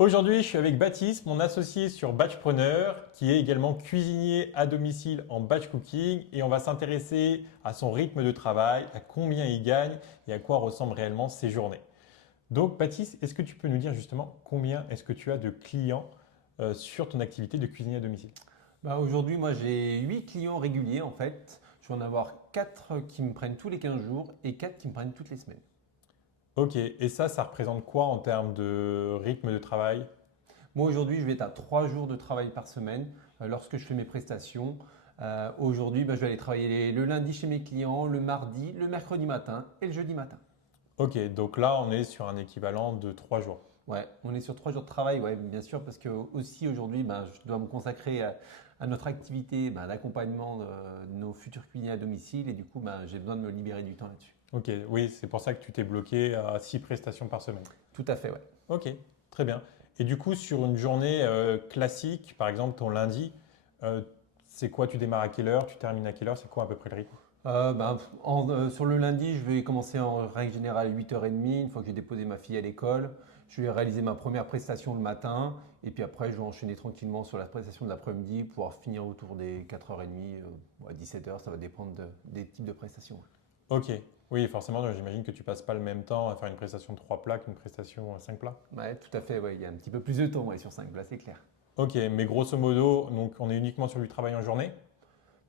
Aujourd'hui, je suis avec Baptiste, mon associé sur Batchpreneur, qui est également cuisinier à domicile en batch cooking, et on va s'intéresser à son rythme de travail, à combien il gagne et à quoi ressemblent réellement ses journées. Donc, Baptiste, est-ce que tu peux nous dire justement combien est-ce que tu as de clients sur ton activité de cuisinier à domicile? Aujourd'hui, moi, j'ai 8 clients réguliers en fait. Je vais en avoir 4 qui me prennent tous les 15 jours et 4 qui me prennent toutes les semaines. Ok, et ça représente quoi en termes de rythme de travail? Moi, aujourd'hui, je vais être à 3 jours de travail par semaine lorsque je fais mes prestations. Aujourd'hui, je vais aller travailler le lundi chez mes clients, le mardi, le mercredi matin et le jeudi matin. Ok, donc là, on est sur un équivalent de 3 jours. Ouais, on est sur 3 jours de travail, ouais, bien sûr, parce que aussi aujourd'hui, je dois me consacrer à notre activité d'accompagnement de nos futurs cuisiniers à domicile et du coup, j'ai besoin de me libérer du temps là-dessus. Ok, oui, c'est pour ça que tu t'es bloqué à 6 prestations par semaine. Tout à fait, ouais. Ok, très bien. Et du coup, sur une journée classique, par exemple ton lundi, euh, c'est quoi? Tu démarres à quelle heure? Tu termines à quelle heure? C'est quoi à peu près le rythme? Sur le lundi, je vais commencer en règle générale à 8h30, une fois que j'ai déposé ma fille à l'école. Je vais réaliser ma première prestation le matin et puis après, je vais enchaîner tranquillement sur la prestation de l'après-midi, pouvoir finir autour des 4h30, 17h, ça va dépendre des types de prestations. Ok, oui, forcément, j'imagine que tu passes pas le même temps à faire une prestation de 3 plats qu'une prestation 5 plats. Ouais, tout à fait, ouais, il y a un petit peu plus de temps ouais, sur 5 là, c'est clair. Ok, mais grosso modo, donc on est uniquement sur du travail en journée?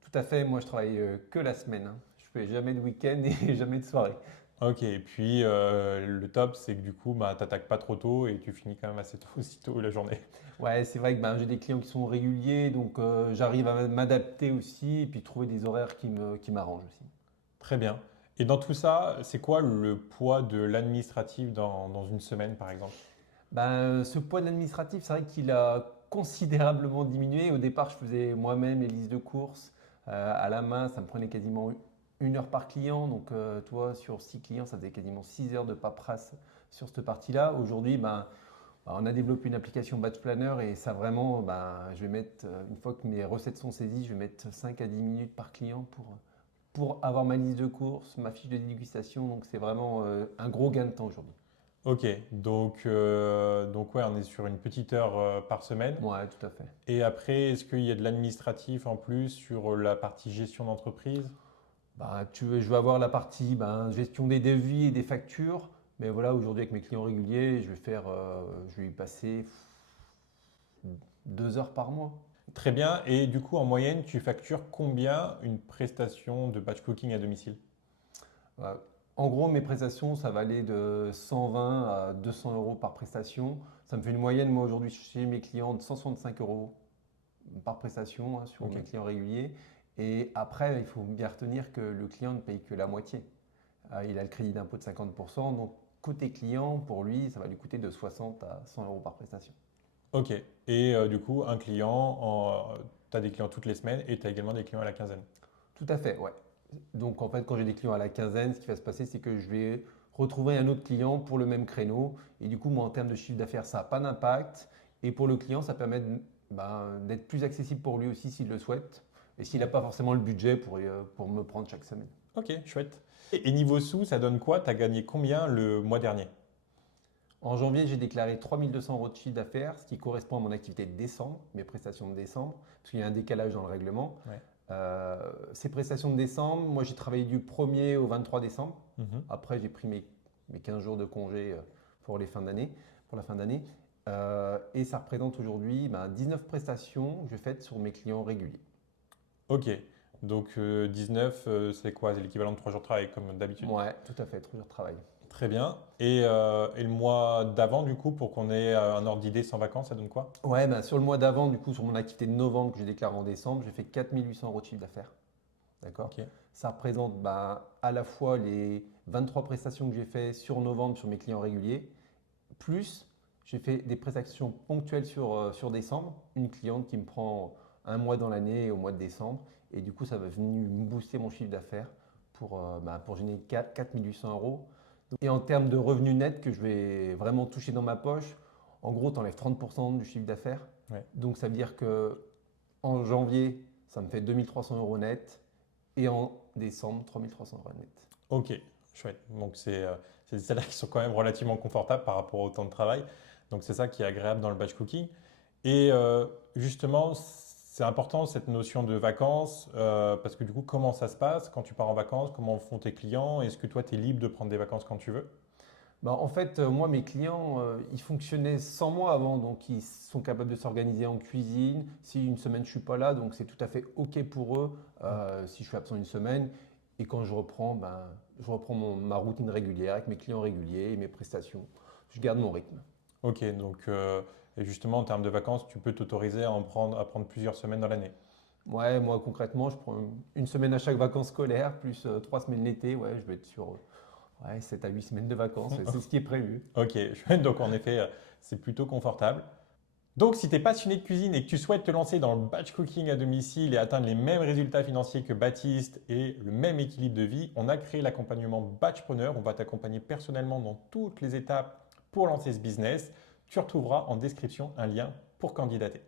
Tout à fait, moi je travaille que la semaine, hein. Je fais jamais de week-end et jamais de soirée. Ok, et puis le top, c'est que du coup, bah, t'attaques pas trop tôt et tu finis quand même assez tôt, aussitôt la journée. Ouais, c'est vrai que j'ai des clients qui sont réguliers, donc j'arrive à m'adapter aussi et puis trouver des horaires qui m'arrangent aussi. Très bien. Et dans tout ça, c'est quoi le poids de l'administratif dans une semaine, par exemple? Ce poids de l'administratif, c'est vrai qu'il a considérablement diminué. Au départ, je faisais moi-même les listes de courses à la main, ça me prenait quasiment 1 heure par client. Donc, toi, sur 6 clients, ça faisait quasiment 6 heures de paperasse sur cette partie-là. Aujourd'hui, on a développé une application Batch Planner et ça vraiment, je vais mettre, une fois que mes recettes sont saisies, je vais mettre 5 à 10 minutes par client pour avoir ma liste de courses, ma fiche de dégustation. Donc, c'est vraiment un gros gain de temps aujourd'hui. Ok, donc ouais, on est sur une petite heure par semaine. Ouais, tout à fait. Et après, est-ce qu'il y a de l'administratif en plus sur la partie gestion d'entreprise? Je vais avoir la partie gestion des devis et des factures. Mais voilà, aujourd'hui avec mes clients réguliers, je vais y passer 2 heures par mois. Très bien. Et du coup, en moyenne, tu factures combien une prestation de batch cooking à domicile? Voilà. En gros, mes prestations, ça va aller de 120 à 200 euros par prestation. Ça me fait une moyenne, moi aujourd'hui, chez mes clients, de 165 euros par prestation hein, sur Ok. mes clients réguliers. Et après, il faut bien retenir que le client ne paye que la moitié. Il a le crédit d'impôt de 50%. Donc, côté client, pour lui, ça va lui coûter de 60 à 100 euros par prestation. Ok. Et du coup, un client, tu as des clients toutes les semaines et tu as également des clients à la quinzaine. Tout à fait, ouais. Donc, en fait, quand j'ai des clients à la quinzaine, ce qui va se passer, c'est que je vais retrouver un autre client pour le même créneau. Et du coup, moi, en termes de chiffre d'affaires, ça n'a pas d'impact. Et pour le client, ça permet d'être plus accessible pour lui aussi s'il le souhaite. Et s'il n'a pas forcément le budget pour me prendre chaque semaine. Ok, chouette. Et niveau sous, ça donne quoi? Tu as gagné combien le mois dernier? En janvier, j'ai déclaré 3 200 euros de chiffre d'affaires, ce qui correspond à mon activité de décembre, mes prestations de décembre, parce qu'il y a un décalage dans le règlement. Ouais. Ces prestations de décembre, moi j'ai travaillé du 1er au 23 décembre. Mhm. Après, j'ai pris mes 15 jours de congé pour pour la fin d'année. Et ça représente aujourd'hui 19 prestations que je fais sur mes clients réguliers. Ok. Donc 19, c'est quoi? C'est l'équivalent de 3 jours de travail comme d'habitude. Ouais, tout à fait, 3 jours de travail. Très bien. Et le mois d'avant, du coup, pour qu'on ait un ordre d'idée sans vacances, ça donne quoi? Ouais, sur le mois d'avant, du coup, sur mon activité de novembre que j'ai déclaré en décembre, j'ai fait 4 800 euros de chiffre d'affaires. D'accord? Ok. Ça représente à la fois les 23 prestations que j'ai fait sur novembre sur mes clients réguliers, plus j'ai fait des prestations ponctuelles sur décembre. Une cliente qui me prend un mois dans l'année au mois de décembre. Et du coup, ça va venir me booster mon chiffre d'affaires pour générer 4 800 euros. Et en termes de revenus nets que je vais vraiment toucher dans ma poche, en gros, tu enlèves 30% du chiffre d'affaires. Ouais. Donc ça veut dire que en janvier, ça me fait 2300 euros net. Et en décembre, 3300 euros net. Ok, chouette. Donc c'est des salaires qui sont quand même relativement confortables par rapport au temps de travail. Donc c'est ça qui est agréable dans le batch cooking. Et justement, c'est important cette notion de vacances, parce que du coup, comment ça se passe quand tu pars en vacances? Comment font tes clients? Est-ce que toi, tu es libre de prendre des vacances quand tu veux? Bah, en fait, moi, mes clients, ils fonctionnaient sans moi avant, donc ils sont capables de s'organiser en cuisine. Si une semaine je suis pas là, donc c'est tout à fait OK pour eux si je suis absent une semaine. Et quand je reprends, ben, je reprends ma routine régulière avec mes clients réguliers et mes prestations. Je garde mon rythme. Ok, donc et justement, en termes de vacances, tu peux t'autoriser à prendre plusieurs semaines dans l'année. Ouais, moi concrètement, je prends une semaine à chaque vacances scolaires, plus 3 semaines l'été. Ouais, je vais être sur ouais, 7 à 8 semaines de vacances. C'est ce qui est prévu. Ok, donc en effet, c'est plutôt confortable. Donc, si tu es passionné de cuisine et que tu souhaites te lancer dans le batch cooking à domicile et atteindre les mêmes résultats financiers que Baptiste et le même équilibre de vie, on a créé l'accompagnement Batchpreneur. On va t'accompagner personnellement dans toutes les étapes pour lancer ce business. Tu retrouveras en description un lien pour candidater.